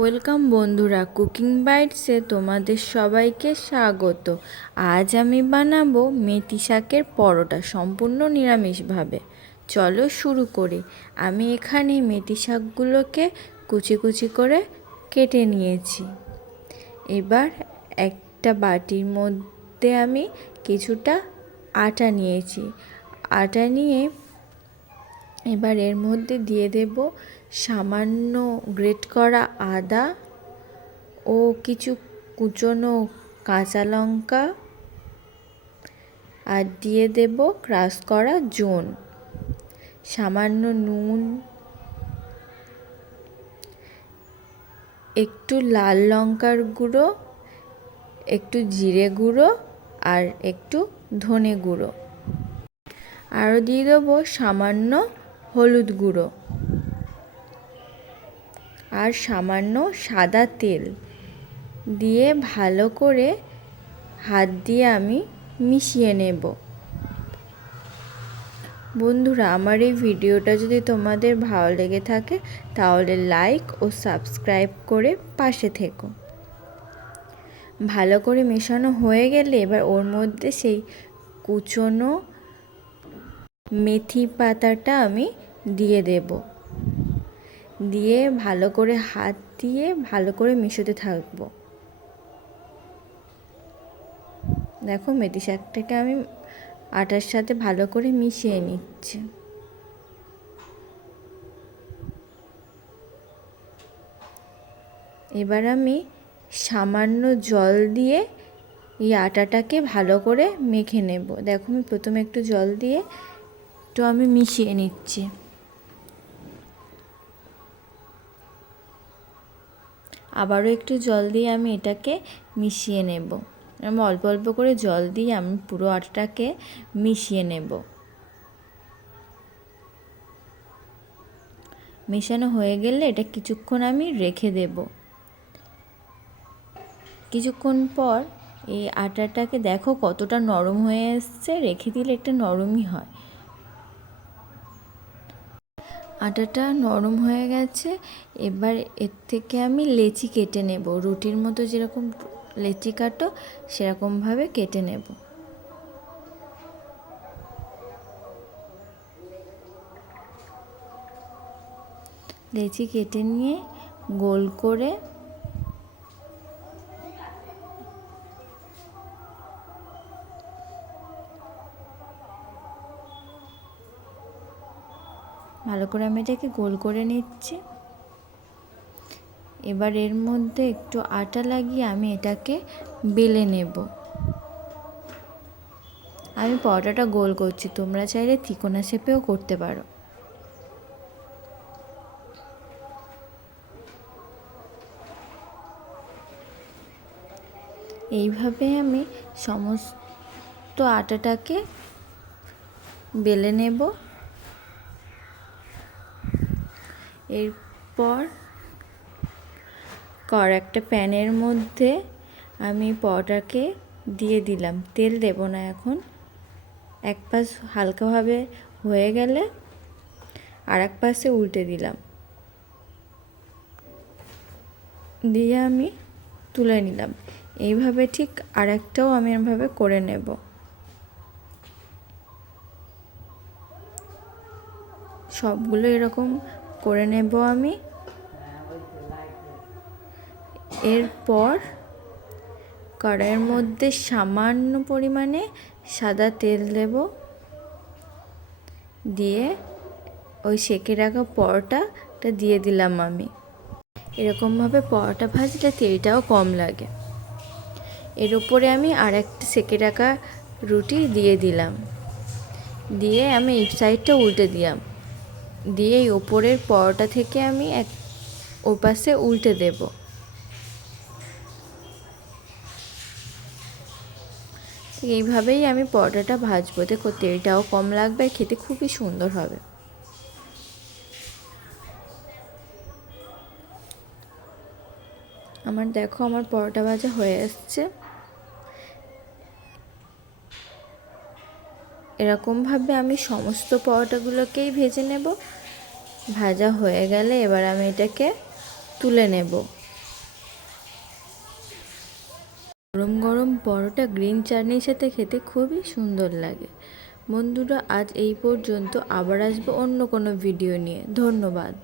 Welcome বন্ধুরা, cooking বাইটসে তোমাদের সবাইকে স্বাগত। আজ আমি বানাবো মেথি শাকের পরোটা সম্পূর্ণ নিরামিষভাবে। চলো শুরু করি। আমি এখানে মেথি শাকগুলোকে কুচি কুচি করে কেটে নিয়েছি। এবার একটা বাটির মধ্যে আমি কিছুটা আটা নিয়েছি। আটা নিয়ে এবার এর মধ্যে দিয়ে দেব সামান্য গ্রেট করা আদা ও কিছু কুচনো কাঁচা লঙ্কা, আর দিয়ে দেব ক্রাশ করা জোন, সামান্য নুন, একটু লাল লঙ্কার গুঁড়ো, একটু জিরে গুঁড়ো আর একটু ধনে গুঁড়ো, আরও দিয়ে দেবো সামান্য হলুদ গুঁড়ো আর সামান্য সাদা তেল দিয়ে ভালো করে হাত দিয়ে আমি মিশিয়ে নেব। বন্ধুরা, আমার এই ভিডিওটা যদি তোমাদের ভালো লেগে থাকে তাহলে লাইক ও সাবস্ক্রাইব করে পাশে থেকো। ভালো করে মেশানো হয়ে গেলে এবার ওর মধ্যে সেই কুচনো মেথি পাতাটা আমি দিয়ে দেব। দিয়ে ভালো করে হাত দিয়ে ভালো করে মিশোতে থাকবো। দেখো, মেথি শাকটাকে আমি আটার সাথে ভালো করে মিশিয়ে নিচ্ছি। এবার আমি সামান্য জল দিয়ে এই আটাটাকে ভালো করে মেখে নেব। দেখো, আমি প্রথমে একটু জল দিয়ে একটু আমি মিশিয়ে নিচ্ছি। আবারও একটু জল দিয়ে আমি এটাকে মিশিয়ে নেব। আমি অল্প অল্প করে জল দিয়ে আমি পুরো আটাটাকে মিশিয়ে নেব। মেশানো হয়ে গেলে এটা কিছুক্ষণ আমি রেখে দেব। কিছুক্ষণ পর এই আটাটাকে দেখো কতটা নরম হয়ে এসছে। রেখে দিলে এটা নরমই হয়। আটাটা নরম হয়ে গেছে। এবার এর থেকে আমি লেচি কেটে নেব। রুটির মতো যেরকম লেচি কাটো সেরকমভাবে কেটে নেব। লেচি কেটে নিয়ে গোল করে ভালো করে আমি এটাকে গোল করে নিচ্ছি। এবার এর মধ্যে একটু আটা লাগিয়ে আমি এটাকে বেলে নেব। আমি পরোটাটা গোল করছি, তোমরা চাইলে তিকোনা শেপেও করতে পারো। এইভাবে আমি সমস্ত আটাটাকে বেলে নেব। এরপর একটা প্যানের মধ্যে আমি পরোটাকে দিয়ে দিলাম। তেল দেব না এখন। এক পাশ হালকাভাবে হয়ে গেলে আর এক পাশে উল্টে দিলাম, দিয়ে আমি তুলে নিলাম। এইভাবে ঠিক আরেকটাও আমি এভাবে করে নেব। সবগুলো এরকম করে নেব আমি। এরপর কড়াইয়ের মধ্যে সামান্য পরিমাণে সাদা তেল দেব। দিয়ে ওই সেঁকে রাখা পরোটাটা দিয়ে দিলাম আমি। এরকমভাবে পরোটা ভাজলে তেলটাও কম লাগে। এর উপরে আমি আর একটা সেঁকে রাখা রুটি দিয়ে দিলাম। দিয়ে আমি এই সাইডটা উল্টে দিলাম। দিয়ে এই ওপরের পরোটা থেকে আমি ও পাশে উল্টে দেব। এইভাবেই আমি পরোটাটা ভাজবো। দেখো, তেলটাও কম লাগবে, খেতে খুবই সুন্দর হবে। আমার পরোটা ভাজা হয়ে এসছে। এরকমভাবে আমি সমস্ত পরোটাগুলোকেই ভেজে নেব। ভাজা হয়ে গেলে এবার আমি এটাকে তুলে নেব। গরম গরম পরোটা গ্রিন চাটনির সাথে খেতে খুবই সুন্দর লাগে। বন্ধুরা, আজ এই পর্যন্ত, আবার আসবো অন্য কোনো ভিডিও নিয়ে। ধন্যবাদ।